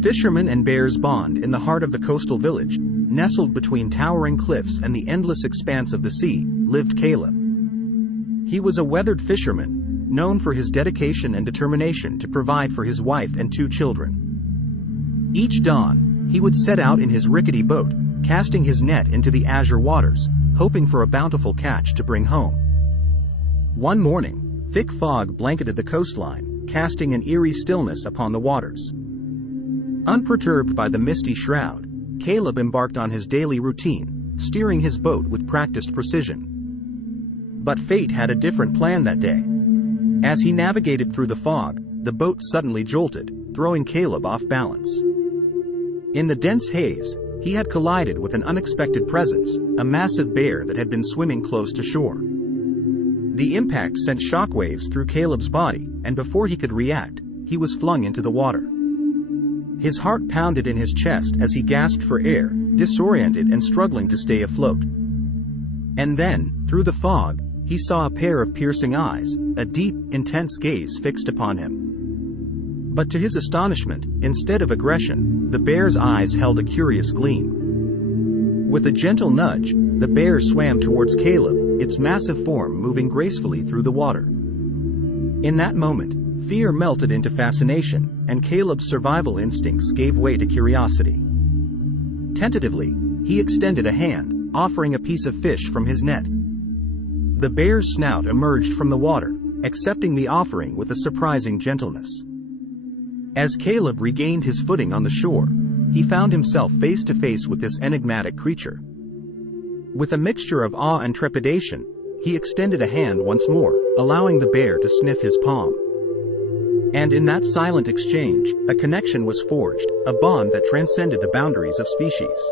Fisherman and bears bond in the heart of the coastal village, nestled between towering cliffs and the endless expanse of the sea, lived Caleb. He was a weathered fisherman, known for his dedication and determination to provide for his wife and 2 children. Each dawn, he would set out in his rickety boat, casting his net into the azure waters, hoping for a bountiful catch to bring home. One morning, thick fog blanketed the coastline, casting an eerie stillness upon the waters. Unperturbed by the misty shroud, Caleb embarked on his daily routine, steering his boat with practiced precision. But fate had a different plan that day. As he navigated through the fog, the boat suddenly jolted, throwing Caleb off balance. In the dense haze, he had collided with an unexpected presence, a massive bear that had been swimming close to shore. The impact sent shockwaves through Caleb's body, and before he could react, he was flung into the water. His heart pounded in his chest as he gasped for air, disoriented and struggling to stay afloat. And then, through the fog, he saw a pair of piercing eyes, a deep, intense gaze fixed upon him. But to his astonishment, instead of aggression, the bear's eyes held a curious gleam. With a gentle nudge, the bear swam towards Caleb, its massive form moving gracefully through the water. In that moment, fear melted into fascination, and Caleb's survival instincts gave way to curiosity. Tentatively, he extended a hand, offering a piece of fish from his net. The bear's snout emerged from the water, accepting the offering with a surprising gentleness. As Caleb regained his footing on the shore, he found himself face to face with this enigmatic creature. With a mixture of awe and trepidation, he extended a hand once more, allowing the bear to sniff his palm. And in that silent exchange, a connection was forged, a bond that transcended the boundaries of species.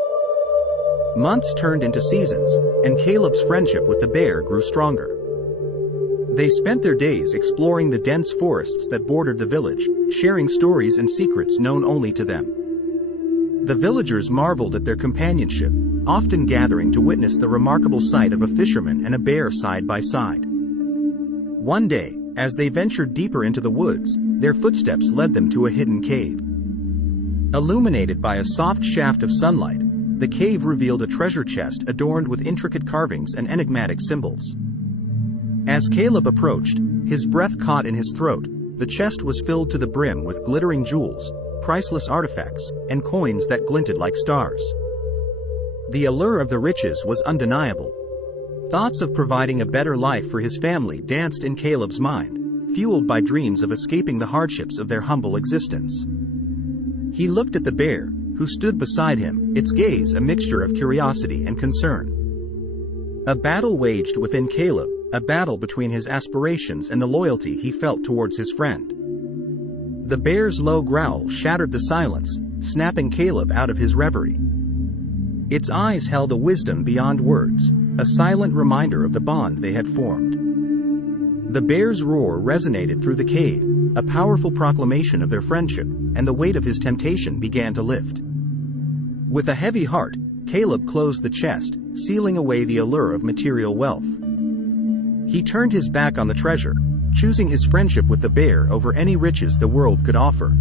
Months turned into seasons, and Caleb's friendship with the bear grew stronger. They spent their days exploring the dense forests that bordered the village, sharing stories and secrets known only to them. The villagers marveled at their companionship, often gathering to witness the remarkable sight of a fisherman and a bear side by side. One day, as they ventured deeper into the woods, their footsteps led them to a hidden cave. Illuminated by a soft shaft of sunlight, the cave revealed a treasure chest adorned with intricate carvings and enigmatic symbols. As Caleb approached, his breath caught in his throat. The chest was filled to the brim with glittering jewels, priceless artifacts, and coins that glinted like stars. The allure of the riches was undeniable. Thoughts of providing a better life for his family danced in Caleb's mind, fueled by dreams of escaping the hardships of their humble existence. He looked at the bear, who stood beside him, its gaze a mixture of curiosity and concern. A battle waged within Caleb, a battle between his aspirations and the loyalty he felt towards his friend. The bear's low growl shattered the silence, snapping Caleb out of his reverie. Its eyes held a wisdom beyond words, a silent reminder of the bond they had formed. The bear's roar resonated through the cave, a powerful proclamation of their friendship, and the weight of his temptation began to lift. With a heavy heart, Caleb closed the chest, sealing away the allure of material wealth. He turned his back on the treasure, choosing his friendship with the bear over any riches the world could offer.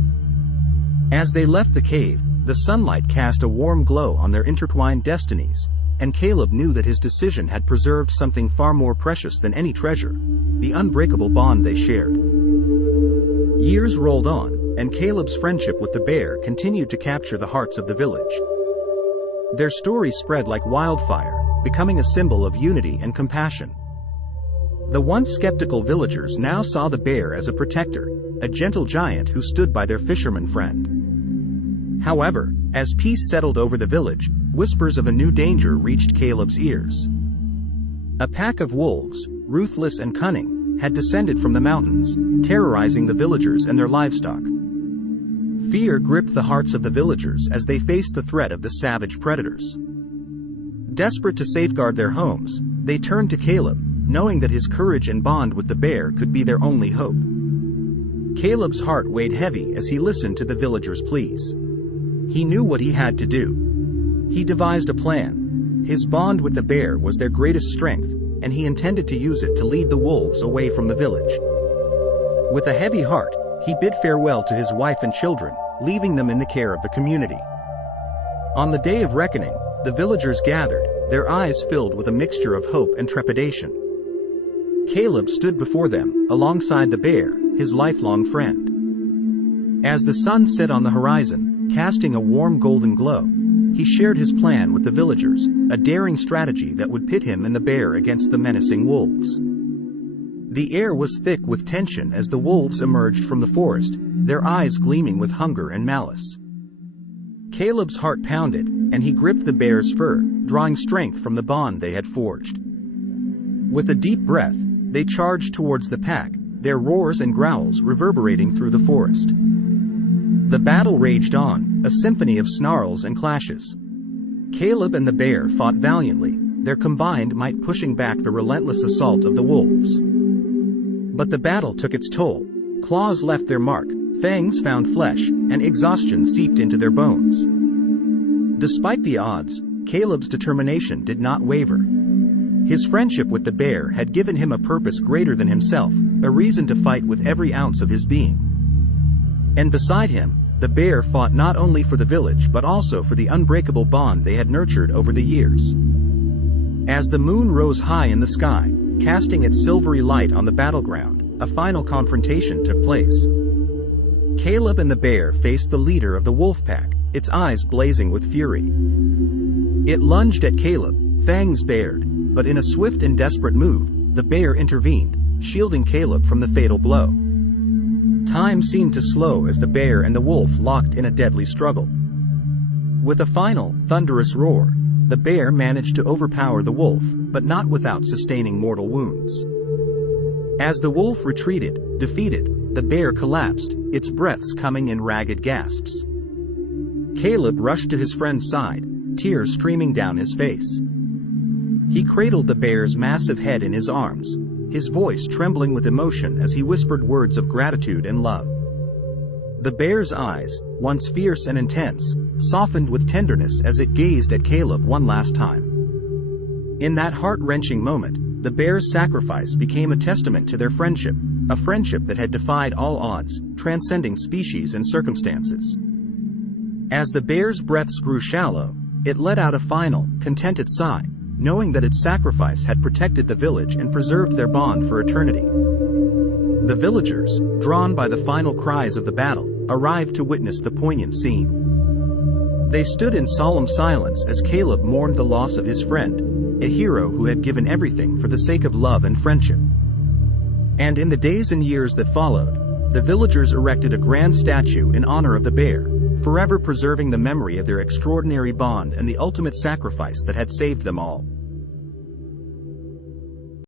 As they left the cave, the sunlight cast a warm glow on their intertwined destinies, and Caleb knew that his decision had preserved something far more precious than any treasure, the unbreakable bond they shared. Years rolled on, and Caleb's friendship with the bear continued to capture the hearts of the village. Their story spread like wildfire, becoming a symbol of unity and compassion. The once skeptical villagers now saw the bear as a protector, a gentle giant who stood by their fisherman friend. However, as peace settled over the village, whispers of a new danger reached Caleb's ears. A pack of wolves, ruthless and cunning, had descended from the mountains, terrorizing the villagers and their livestock. Fear gripped the hearts of the villagers as they faced the threat of the savage predators. Desperate to safeguard their homes, they turned to Caleb, knowing that his courage and bond with the bear could be their only hope. Caleb's heart weighed heavy as he listened to the villagers' pleas. He knew what he had to do. He devised a plan. His bond with the bear was their greatest strength, and he intended to use it to lead the wolves away from the village. With a heavy heart, he bid farewell to his wife and children, leaving them in the care of the community. On the day of reckoning, the villagers gathered, their eyes filled with a mixture of hope and trepidation. Caleb stood before them, alongside the bear, his lifelong friend. As the sun set on the horizon, casting a warm golden glow, he shared his plan with the villagers, a daring strategy that would pit him and the bear against the menacing wolves. The air was thick with tension as the wolves emerged from the forest, their eyes gleaming with hunger and malice. Caleb's heart pounded, and he gripped the bear's fur, drawing strength from the bond they had forged. With a deep breath, they charged towards the pack, their roars and growls reverberating through the forest. The battle raged on, a symphony of snarls and clashes. Caleb and the bear fought valiantly, their combined might pushing back the relentless assault of the wolves. But the battle took its toll. Claws left their mark, fangs found flesh, and exhaustion seeped into their bones. Despite the odds, Caleb's determination did not waver. His friendship with the bear had given him a purpose greater than himself, a reason to fight with every ounce of his being. And beside him, the bear fought not only for the village but also for the unbreakable bond they had nurtured over the years. As the moon rose high in the sky, casting its silvery light on the battleground, a final confrontation took place. Caleb and the bear faced the leader of the wolf pack, its eyes blazing with fury. It lunged at Caleb, fangs bared, but in a swift and desperate move, the bear intervened, shielding Caleb from the fatal blow. Time seemed to slow as the bear and the wolf locked in a deadly struggle. With a final, thunderous roar, the bear managed to overpower the wolf, but not without sustaining mortal wounds. As the wolf retreated, defeated, the bear collapsed, its breaths coming in ragged gasps. Caleb rushed to his friend's side, tears streaming down his face. He cradled the bear's massive head in his arms, his voice trembling with emotion as he whispered words of gratitude and love. The bear's eyes, once fierce and intense, softened with tenderness as it gazed at Caleb one last time. In that heart-wrenching moment, the bear's sacrifice became a testament to their friendship, a friendship that had defied all odds, transcending species and circumstances. As the bear's breaths grew shallow, it let out a final, contented sigh, knowing that its sacrifice had protected the village and preserved their bond for eternity. The villagers, drawn by the final cries of the battle, arrived to witness the poignant scene. They stood in solemn silence as Caleb mourned the loss of his friend, a hero who had given everything for the sake of love and friendship. And in the days and years that followed, the villagers erected a grand statue in honor of the bear, forever preserving the memory of their extraordinary bond and the ultimate sacrifice that had saved them all.